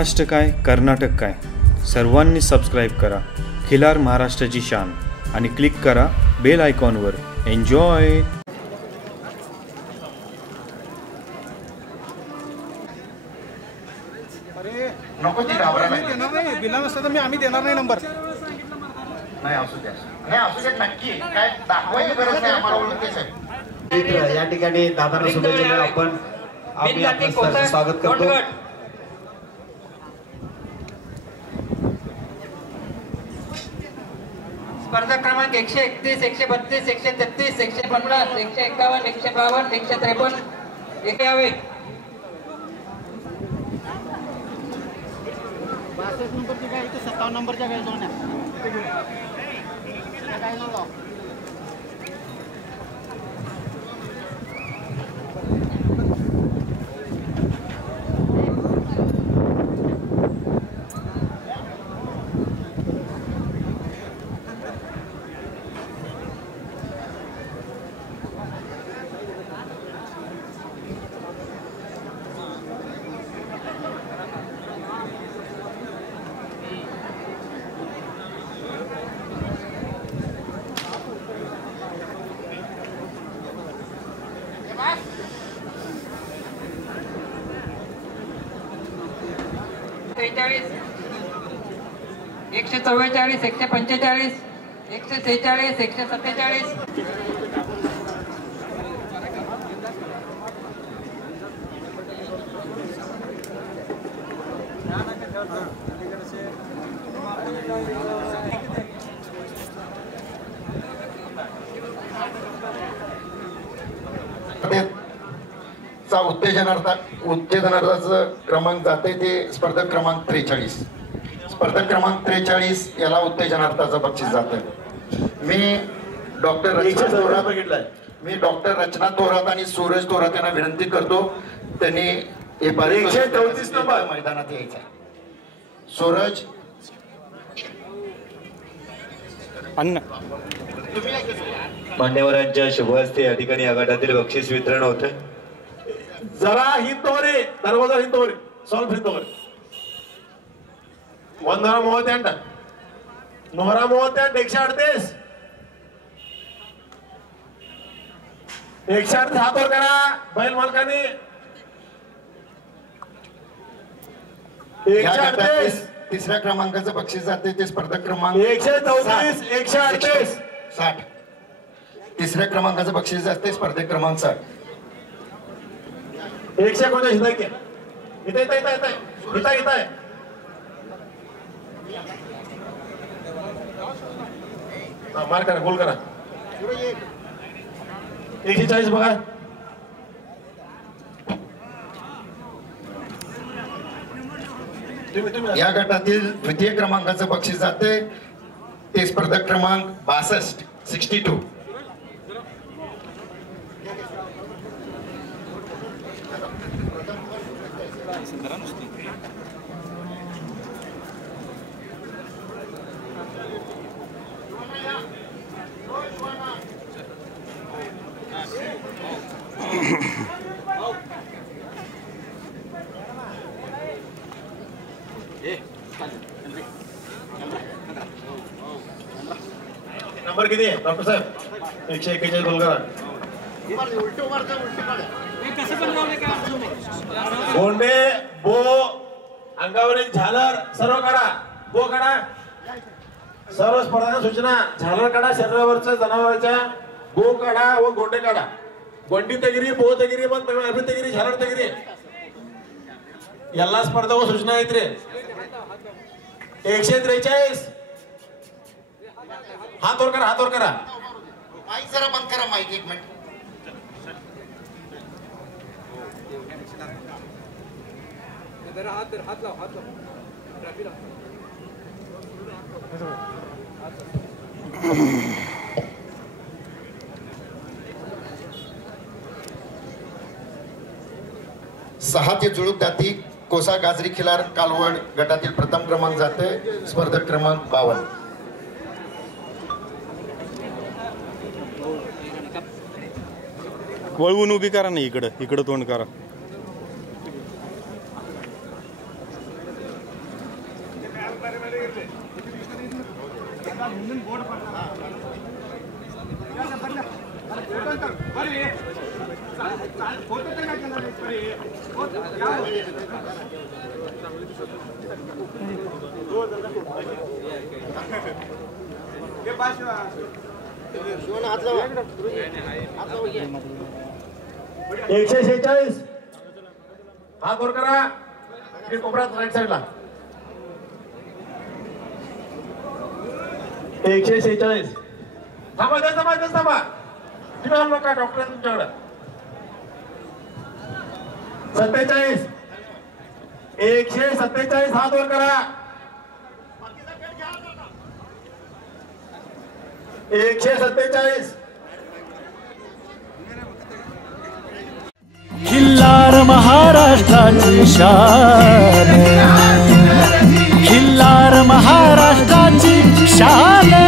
महाराष्ट्र काय कर्नाटक काय सर्वांनी सबस्क्राईब करा खिलार महाराष्ट्राची शान आणि क्लिक करा बेल आयकॉनवर. एन्जॉय. नको ती घाबरायला देणार नाही. बिला नसतं तर आम्ही देणार नाही नंबर. नाही असू द्या, नाही असू द्या नक्की. काय दाखवायची गरज नाही आम्हाला. ओळखतेच आहे मित्र. या ठिकाणी दादांना शुभेच्छा. आपण आपलं स्वागत करतो. स्पर्धा क्रमांक 131, 132, 133, 150, 151, 152, 153 एक यावे. 62 नंबरची गाडी तर 57 नंबरच्या गाडी दोन आहे. त्रेचाळीस, 144, 145, 146, 147. उत्तेजनार्थाचं क्रमांक जाते ते स्पर्धक क्रमांक 43. स्पर्धक क्रमांक 43 याला उत्तेजनार्थाचं बक्षीस जातं. मी डॉक्टर रचना थोरात आणि सूरज थोरात यांना विनंती करतो, त्यांनी 134 नंबर मैदानात यायचं. सूरज अण्णा मान्यवरांच्या शुभ हस्ते या ठिकाणी या गटातील बक्षीस वितरण होतं. जरा हिंदोरे दरवाजा हिंदोरे सॉल्व हिंदोरे वंदना मोहत्यांड नोहरा मोहत्यांड 138 138 हातवर करा बैल मालकांनी. 138 तिसऱ्या क्रमांकाचं बक्षीस जाते ते स्पर्धक क्रमांक 134 138 60. तिसऱ्या क्रमांकाचं बक्षीस जाते स्पर्धक क्रमांक 60. 119 इथे मार करा गोल करा. 140 बघा. या गटातील द्वितीय क्रमांकाचं बक्षीस जाते ते स्पर्धक क्रमांक 62 62. नंबर किती आहे डॉक्टर साहेब? 141 गोल करा. गोंडे बो अंगावरील झालर सर्व काढा. बो काढा. सर्व स्पर्धांच्या सूचना. झालर काढा शरीरावरच्या जनावरांच्या. बो काढा व गोंडे काढा. गोंडी तगिरी बो तगिरी पण तगिरी झालर तगिरी याला स्पर्धा व सूचना आहेत रे. 143 हात वर करा. हात वर करा. माईक जरा बंद करा. Mike 1 minute. हात लाव. सहा ते जुळूक दाती कोसा गाजरी खिलार कालवड गटातील प्रथम क्रमांक जाते स्पर्धक क्रमांक 52. वळवून उभी करा ना. इकडं तोंड करा. एकशे 46 हात वर करा. कोपऱ्यात राईट साईडला 146. थांबा थांबा तुम्ही आलो का डॉक्टर तुमच्याकडे 47 147 हात वर करा. 147 खिल्लार महाराष्ट्राची शान, खिल्लार महाराष्ट्राची शान.